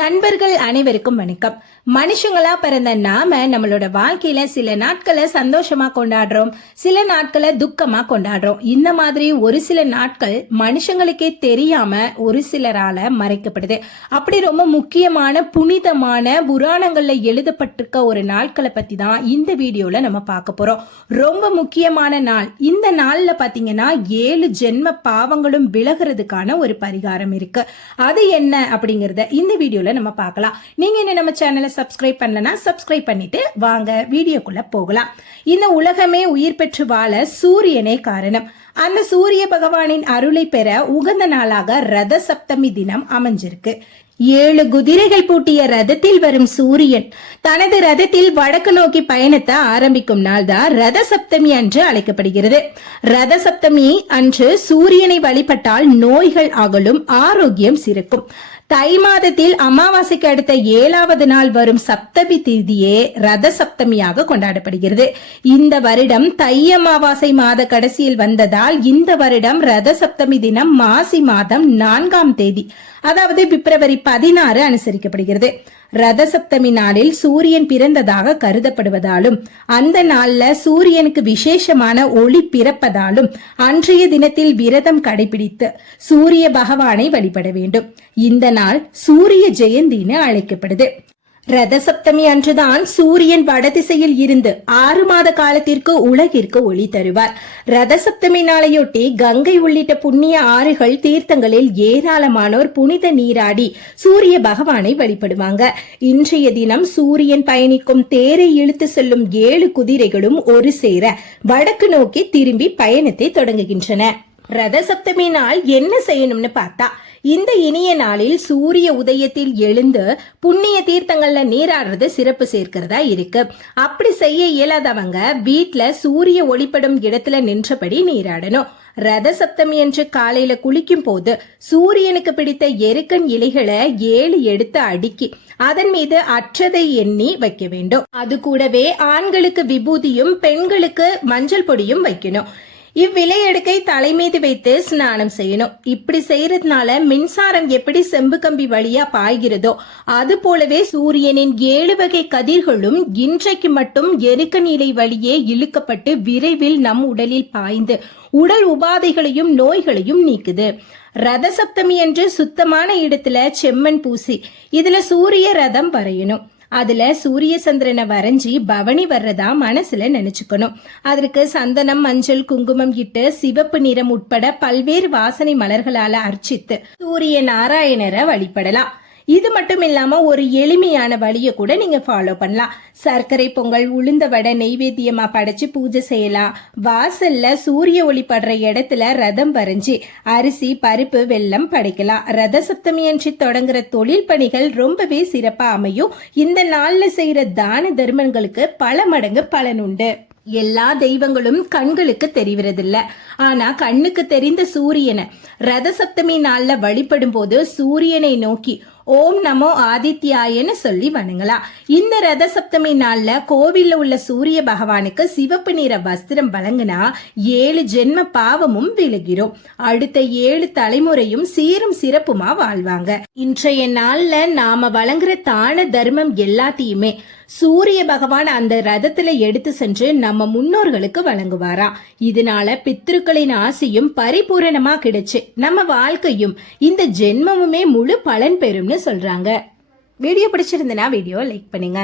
நண்பர்கள் அனைவருக்கும் வணக்கம். மனுஷங்களா பிறந்த நாம நம்மளோட வாழ்க்கையில சில நாட்களை சந்தோஷமா கொண்டாடுறோம் சில நாட்களை துக்கமா கொண்டாடுறோம். இந்த மாதிரி ஒரு சில நாட்கள் மனுஷங்களுக்கே தெரியாம ஒரு சிலரால மறைக்கப்படுது. அப்படி ரொம்ப முக்கியமான புனிதமான புராணங்கள்ல எழுதப்பட்டிருக்க ஒரு நாட்களை பத்தி தான் இந்த வீடியோல நம்ம பார்க்க போறோம். ரொம்ப முக்கியமான நாள். இந்த நாள்ல பாத்தீங்கன்னா ஏழு ஜென்ம பாவங்களும் விலகிறதுக்கான ஒரு பரிகாரம் இருக்கு. அது என்ன அப்படிங்கறத இந்த வீடியோ வீடியோல நம்ம பார்க்கலாம். நீங்க இன்னும் நம்ம சேனலை சப்ஸ்கிரைப் பண்ணலனா சப்ஸ்கிரைப் பண்ணிட்டு வாங்க வீடியோக்குள்ள போகலாம். இந்த உலகமே உயிர் பெற்று வாழ சூரியனே காரணம். அந்த சூரிய பகவானின் அருளை பெற உகந்த நாளாக ரத சப்தமி தினம் அமைஞ்சிருக்கு. ஏழு குதிரைகள் பூட்டிய ரதத்தில் வரும் சூரியன். தனது ரதத்தில் வடக்கு நோக்கி பயணத்தை ஆரம்பிக்கும் நாள் தான் ரத சப்தமி அன்று அழைக்கப்படுகிறது. ரத சப்தமி அன்று சூரியனை வழிபட்டால் நோய்கள் அகலும் ஆரோக்கியம் சிறக்கும். தை மாதத்தில் அமாவாசைக்கு அடுத்த ஏழாவது நாள் வரும் சப்தமி தேதியே ரத சப்தமியாக கொண்டாடப்படுகிறது. இந்த வருடம் தை அமாவாசை மாத கடைசியில் வந்ததால் இந்த வருடம் ரத சப்தமி தினம் மாசி மாதம் நான்காம் தேதி அதாவது பிப்ரவரி பதினாறு அனுசரிக்கப்படுகிறது. ரத சப்தமி நாளில் சூரியன் பிறந்ததாக கருதப்படுவதாலும் அந்த நாள்ல சூரியனுக்கு விசேஷமான ஒளி பிறப்பதாலும் அன்றைய தினத்தில் விரதம் கடைபிடித்து சூரிய பகவானை வழிபட வேண்டும். இந்த நாள் சூரிய ஜெயந்தின்னு அழைக்கப்படுது. ரத சப்தமி அன்றுதான் சூரியன் வடதிசையில் இருந்து ஆறு மாத காலத்திற்கு உலகிற்கு ஒளி தருவார். ரத சப்தமி நாளையொட்டி கங்கை உள்ளிட்ட புண்ணிய ஆறுகள் தீர்த்தங்களில் ஏராளமானோர் புனித நீராடி சூரிய பகவானை வழிபடுவாங்க. இன்றைய தினம் சூரியன் பயணிக்கும் தேரை இழுத்து செல்லும் ஏழு குதிரைகளும் ஒரு சேர வடக்கு நோக்கி திரும்பி பயணத்தை தொடங்குகின்றன. ரத சப்தமி நாள் என்ன செய்யணும்னு பார்த்தா இந்த இனிய நாளில் சூரிய உதயத்தில் எழுந்து புண்ணிய தீர்த்தங்கள்ல நீராடுறது சிறப்பு சேர்க்கிறதா இருக்கு. அப்படி செய்ய இயலாதவங்க வீட்டுல சூரிய ஒளிப்படும் இடத்துல நின்றபடி நீராடணும். ரத சப்தமி என்று காலையில குளிக்கும் போது சூரியனுக்கு பிடித்த எருக்கன் இலைகளை ஏழு எடுத்து அடுக்கி அதன் மீது அற்றதை எண்ணி வைக்க வேண்டும். அது கூடவே ஆண்களுக்கு விபூதியும் பெண்களுக்கு மஞ்சள் பொடியும் வைக்கணும். இவ்விலையடுக்கை தலை மீது வைத்து ஸ்நானம் செய்யணும். இப்படி செய்யறதுனால மின்சாரம் எப்படி செம்பு கம்பி வழியா பாய்கிறதோ அது போலவே சூரியனின் ஏழு வகை கதிர்களும் இன்றைக்கு மட்டும் எருக்க நீரை வழியே இழுக்கப்பட்டு விரைவில் நம் உடலில் பாய்ந்து உடல் உபாதைகளையும் நோய்களையும் நீக்குது. ரத சப்தமி என்று சுத்தமான இடத்துல செம்மண் பூசி இதுல சூரிய ரதம் வரையணும். அதுல சூரிய சந்திரனை வரைஞ்சி பவனி வர்றதா மனசுல நினைச்சுக்கணும். அதற்கு சந்தனம் மஞ்சள் குங்குமம் இட்டு சிவப்பு நிறம் உட்பட பல்வேறு வாசனை மலர்களால அர்ச்சித்து சூரிய நாராயணரை வழிபடலாம். இது மட்டும் இல்லாம ஒரு எளிமையான வழியை கூட நீங்க ஃபாலோ பண்ணலாம். சர்க்கரை பொங்கல் உளுந்த வடை நெய்வேத்தியமா படைச்சு பூஜை செய்யலாம். வாசல்ல சூரிய ஒளி படுற இடத்துல ரதம் வரைஞ்சி அரிசி பருப்பு வெல்லம் படைக்கலாம். ரத சப்தமி அன்று தொடங்குற தொழில் பணிகள் ரொம்பவே சிறப்பா அமையும். இந்த நாள்ல செய்யற தான தர்மங்களுக்கு பல மடங்கு பலனுண்டு எல்லா தெய்வங்களும் கண்களுக்கு தெரிவதில்ல. ஆனா கண்ணுக்கு தெரிந்த சூரியனை ரத சப்தமி நாள்ல வழிபடும் போது சூரியனை நோக்கி ஓம் நமோ ஆதித்யாயன்னு சொல்லி வணங்கலாம். இந்த ரத சப்தமி நாளில் கோவிலில் உள்ள சூரிய பகவானுக்கு சிவப்பு நிற வஸ்திரம் வழங்கினா ஏழு ஜென்ம பாவமும் விலகிரும் அடுத்த ஏழு தலைமுறையும் சீரும் சிறப்புமா வாழ்வாங்க. இன்றைய நாளில் நாம வழங்குற தான தர்மம் எல்லாத்தையுமே சூரிய பகவான் அந்த ரதத்துல எடுத்து சென்று நம்ம முன்னோர்களுக்கு வழங்குவாராம் இதனால பித்ருக்களின் ஆசையும் பரிபூரணமா கிடைச்சு நம்ம வாழ்க்கையும் இந்த ஜென்மமுமே முழு பலன் பெறும் அப்படின்னு சொல்றாங்க? வீடியோ பிடிச்சிருந்தனா வீடியோ லைக் பண்ணுங்க.